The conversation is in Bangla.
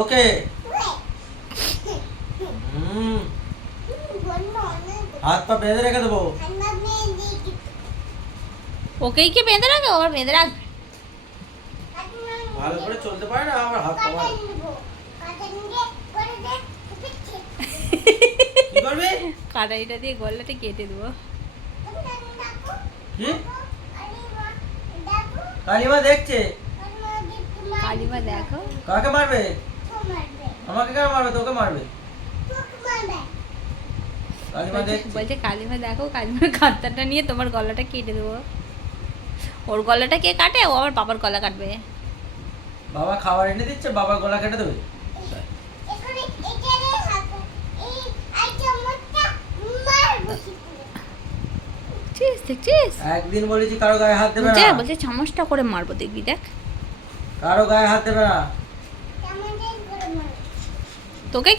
তোকে হাত পা বেঁধে রেখে দেবো। ওকেই কি বেঁধে রাখবে? আবার বেঁধে রাখ। ভালো করে চলতে পারে না আমার হাত পা ভালো। কি করবি? কাটাইটা দিয়ে গলাটা কেটে দেবো। কি? কালিমা দেখছে। কালিমা দেখো। কাকে মারবে? আমাকে কেন মারবে? তোকে মারবে। কালিমা দেখছে। বলছে কালিমা দেখো, কালিমার কাঁটাটা নিয়ে তোমার গলাটা কেটে দেবো। ওর গলাটা কে কাটে? ও আবার বাবার গলা কাটবে। বাবা খাবার এনে দিচ্ছে, বাবার গলা কেটে দেবে। দেখছিস? একদিন বলেছি কারো গায়ে হাত দেবে না। বলছে চামচটা করে মারবো, দেখবি দেখ। কারো গায়ে হাত দেবে না। তোকে